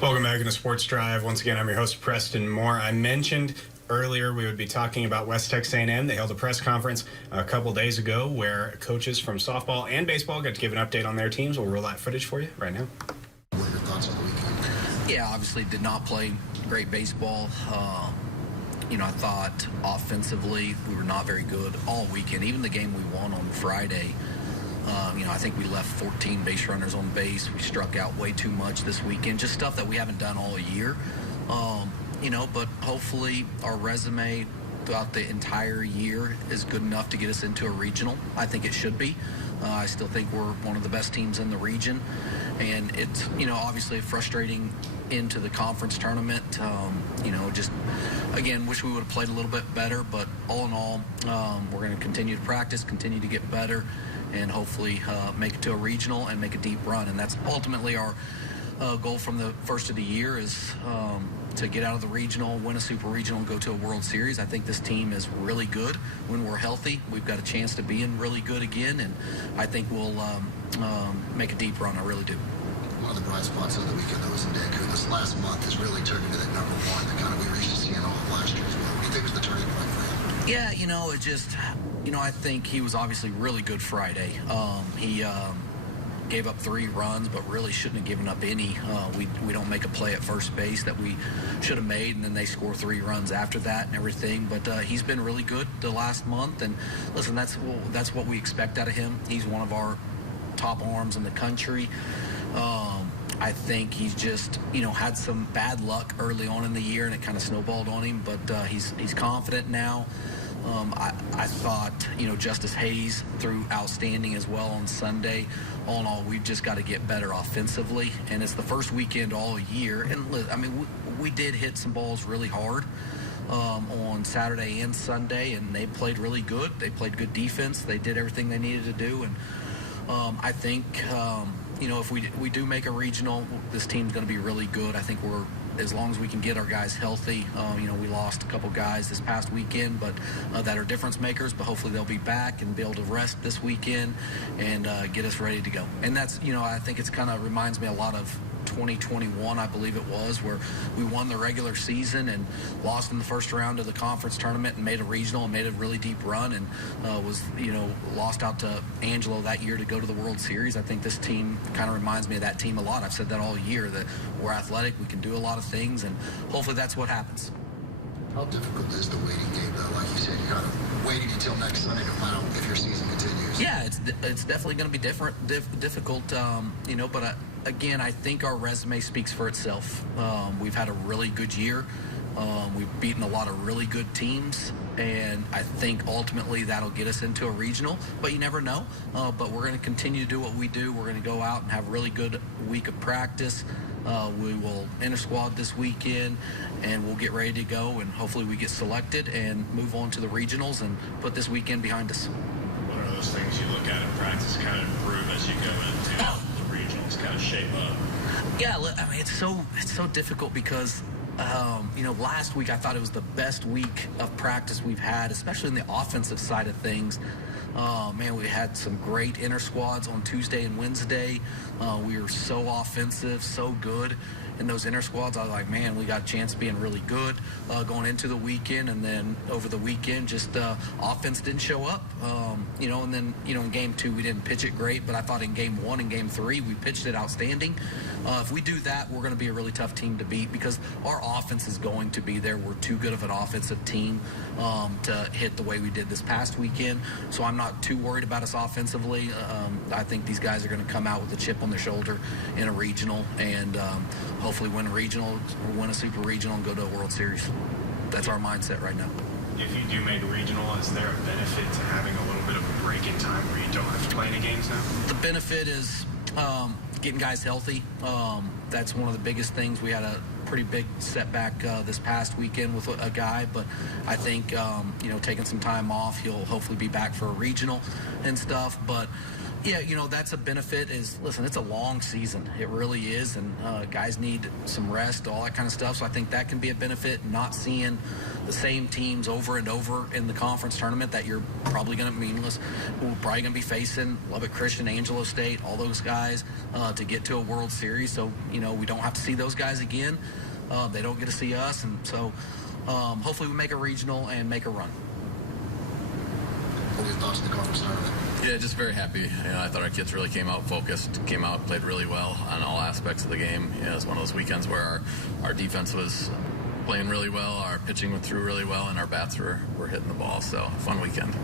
Welcome back to Sports Drive. Once again, I'm your host, Preston Moore. I mentioned earlier we would be talking about West Texas A&M. They held a press conference a couple days ago where coaches from softball and baseball got to give an update on their teams. We'll roll that footage for you right now. What are your thoughts on the weekend? Yeah, obviously did not play great baseball. I thought offensively we were not very good all weekend. Even the game we won on Friday, I think we left 14 base runners on base. We struck out way too much this weekend. Just stuff that we haven't done all year. But hopefully our resume throughout the entire year is good enough to get us into a regional. I think it should be. I still think we're one of the best teams in the region. And it's, obviously frustrating into the conference tournament. Just, again, wish we would have played a little bit better. But all in all, we're going to continue to practice, continue to get better, and hopefully make it to a regional and make a deep run. And that's ultimately our goal from the first of the year is to get out of the regional, win a super regional, and go to a World Series. I think this team is really good when we're healthy. We've got a chance to be in really good again, and I think we'll make a deep run. I really do. One of the bright spots of the weekend, though, was in Deku. This last month has really turned into that number one that kind of we were used to seeing all of last year as well. What do you think was the turning point for him? Yeah, it just, I think he was obviously really good Friday. He gave up 3 runs, but really shouldn't have given up any. We don't make a play at first base that we should have made, and then they score 3 runs after that and everything. But he's been really good the last month, and listen, that's what we expect out of him. He's one of our top arms in the country. I think he's just, had some bad luck early on in the year, and it kind of snowballed on him, but he's confident now. I thought, Justice Hayes threw outstanding as well on Sunday. All in all, we've just got to get better offensively, and it's the first weekend all year. And we did hit some balls really hard on Saturday and Sunday, and they played really good. They played good defense. They did everything they needed to do, and I think, if we do make a regional, this team's going to be really good. I think as long as we can get our guys healthy, we lost a couple guys this past weekend, but that are difference makers, but hopefully they'll be back and be able to rest this weekend and get us ready to go. And that's, I think it's kind of reminds me a lot of 2021, I believe it was, where we won the regular season and lost in the first round of the conference tournament and made a regional and made a really deep run and was, lost out to Angelo that year to go to the World Series. I think this team kind of reminds me of that team a lot. I've said that all year, that we're athletic, we can do a lot of things, and hopefully that's what happens. How difficult is the waiting game, though? Like you said, you got to wait until next Sunday to find out if your season continues. Yeah, it's definitely going to be difficult, but again, I think our resume speaks for itself. We've had a really good year. We've beaten a lot of really good teams, and I think ultimately that'll get us into a regional, but you never know. But we're going to continue to do what we do. We're going to go out and have a really good week of practice. We will inter-squad this weekend, and we'll get ready to go, and hopefully we get selected and move on to the regionals and put this weekend behind us. What are those things you look at in practice kind of improve as you go into the regionals, kind of shape up? Yeah, it's so difficult because last week I thought it was the best week of practice we've had, especially in the offensive side of things. We had some great inter squads on Tuesday and Wednesday. We were so offensive, so good in those inter squads. I was like, man, we got a chance of being really good going into the weekend, and then over the weekend, just offense didn't show up. And then in game 2 we didn't pitch it great, but I thought in game 1 and game 3 we pitched it outstanding. If we do that, we're going to be a really tough team to beat because our offense is going to be there. We're too good of an offensive team to hit the way we did this past weekend. So I'm not too worried about us offensively. I think these guys are going to come out with a chip on their shoulder in a regional and hopefully win a regional or win a super regional and go to a World Series. That's our mindset right now. If you do make a regional, is there a benefit to having a little bit of a break in time where you don't have to play any games now? The benefit is getting guys healthy. That's one of the biggest things. We had a pretty big setback this past weekend with a guy, but I think taking some time off, he'll hopefully be back for a regional and stuff. But Yeah, that's a benefit is, listen, it's a long season. It really is. And guys need some rest, all that kind of stuff. So I think that can be a benefit, not seeing the same teams over and over in the conference tournament that you're probably going to meaningless. We're probably going to be facing Lubbock Christian, Angelo State, all those guys to get to a World Series. So, we don't have to see those guys again. They don't get to see us. And so hopefully we make a regional and make a run. What are your thoughts on the conference tournament? Yeah, just very happy. I thought our kids really came out focused, played really well on all aspects of the game. It was one of those weekends where our defense was playing really well, our pitching went through really well, and our bats were hitting the ball. So, fun weekend.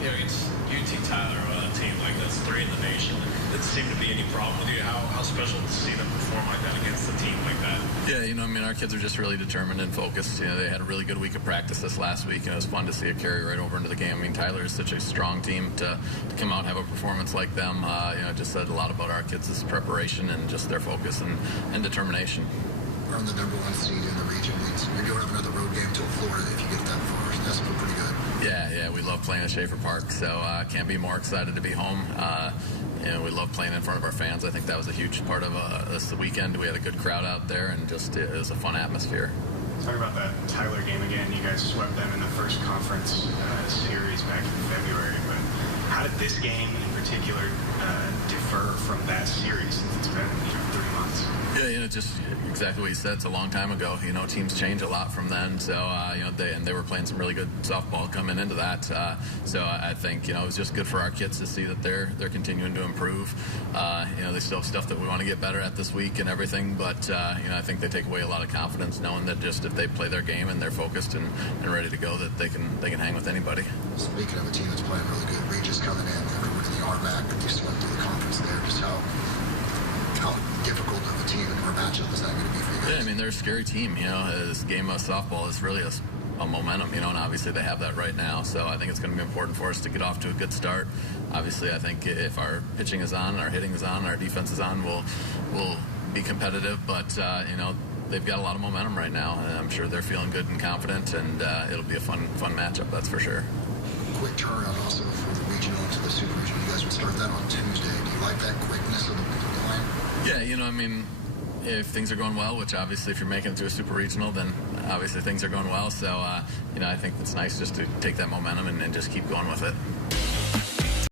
Against UT Tyler, a team like that's 3 in the nation, didn't seem to be any problem with you. How special to see them perform like that against a team like that? Yeah, our kids are just really determined and focused. They had a really good week of practice this last week, and it was fun to see it carry right over into the game. Tyler is such a strong team to come out and have a performance like them. It just said a lot about our kids' preparation and just their focus and determination. We're on the number 1 seed in the region. Maybe you'll have another road game to Florida if you get that far. That's pretty good. Yeah, we love playing at Schaefer Park, so can't be more excited to be home. We love playing in front of our fans. I think that was a huge part of this weekend. We had a good crowd out there, and just it was a fun atmosphere. Talk about that Tyler game again. You guys swept them in the first conference series back in February, but how did this game in particular differ from that series since it's been 3 months? Yeah, just exactly what you said. It's a long time ago. Teams change a lot from then. So, they were playing some really good softball coming into that. So I think, it was just good for our kids to see that they're continuing to improve. They still have stuff that we want to get better at this week and everything. But, I think they take away a lot of confidence knowing that just if they play their game and they're focused and ready to go, that they can hang with anybody. Speaking of a team that's playing really good, Regis coming in, everyone in the RMAC, they swept through the conference there. Just how difficult of a team or matchup is that going to be for you guys? Yeah, they're a scary team. This game of softball is really a momentum, and obviously they have that right now. So I think it's going to be important for us to get off to a good start. Obviously, I think if our pitching is on, our hitting is on, our defense is on, we'll be competitive. But they've got a lot of momentum right now, and I'm sure they're feeling good and confident, and it'll be a fun matchup, that's for sure. Quick turnaround also from the regional to the super regional. You guys would start that on Tuesday. Do you like that quickness of the line? Yeah, if things are going well, which obviously if you're making it to a super regional, then obviously things are going well. So, I think it's nice just to take that momentum and just keep going with it.